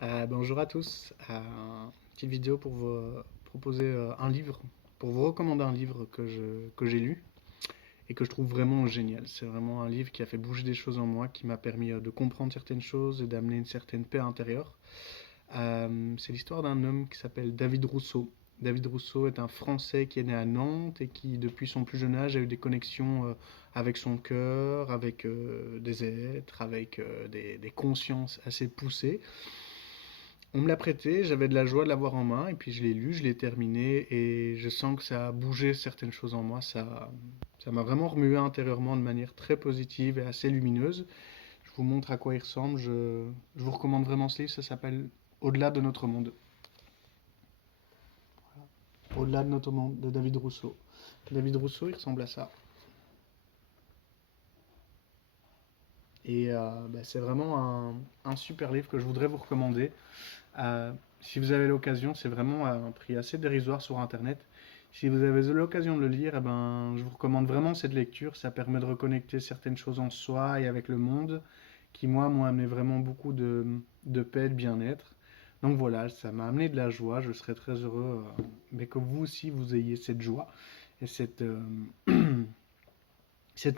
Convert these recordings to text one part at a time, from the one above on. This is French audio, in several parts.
Bonjour à tous. Petite vidéo pour vous proposer un livre, pour vous recommander un livre que j'ai lu et que je trouve vraiment génial. C'est vraiment un livre qui a fait bouger des choses en moi, qui m'a permis de comprendre certaines choses et d'amener une certaine paix intérieure. C'est l'histoire d'un homme qui s'appelle David Rousseau. David Rousseau est un Français qui est né à Nantes et qui, depuis son plus jeune âge, a eu des connexions avec son cœur, avec des êtres, avec des consciences assez poussées. On me l'a prêté, j'avais de la joie de l'avoir en main, et puis je l'ai lu, je l'ai terminé, et je sens que ça a bougé certaines choses en moi. Ça m'a vraiment remué intérieurement de manière très positive et assez lumineuse. Je vous montre à quoi il ressemble. Je vous recommande vraiment ce livre. Ça s'appelle Au-delà de notre monde. Au-delà de notre monde, de David Rousseau. David Rousseau, il ressemble à ça. Et c'est vraiment un super livre que je voudrais vous recommander. Si vous avez l'occasion, c'est vraiment à un prix assez dérisoire sur Internet. Si vous avez l'occasion de le lire, je vous recommande vraiment cette lecture. Ça permet de reconnecter certaines choses en soi et avec le monde, qui moi m'ont amené vraiment beaucoup de paix, de bien-être. Donc voilà, ça m'a amené de la joie. Je serais très heureux, mais que vous aussi vous ayez cette joie et cette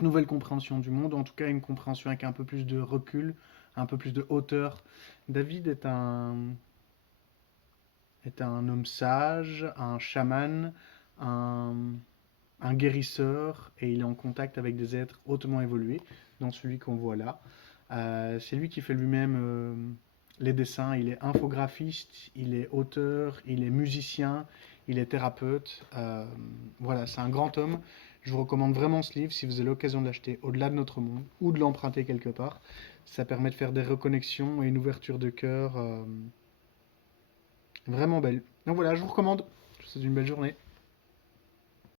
nouvelle compréhension du monde, en tout cas une compréhension avec un peu plus de recul, un peu plus de hauteur. David est un homme sage, un chaman, un, un guérisseur, et il est en contact avec des êtres hautement évolués, dont celui qu'on voit là. C'est lui qui fait lui-même les dessins, il est infographiste, il est auteur, il est musicien, il est thérapeute. Voilà, c'est un grand homme. Je vous recommande vraiment ce livre si vous avez l'occasion de l'acheter Au-delà de notre monde ou de l'emprunter quelque part. Ça permet de faire des reconnexions et une ouverture de cœur vraiment belle. Donc voilà, je vous recommande. Je vous souhaite une belle journée.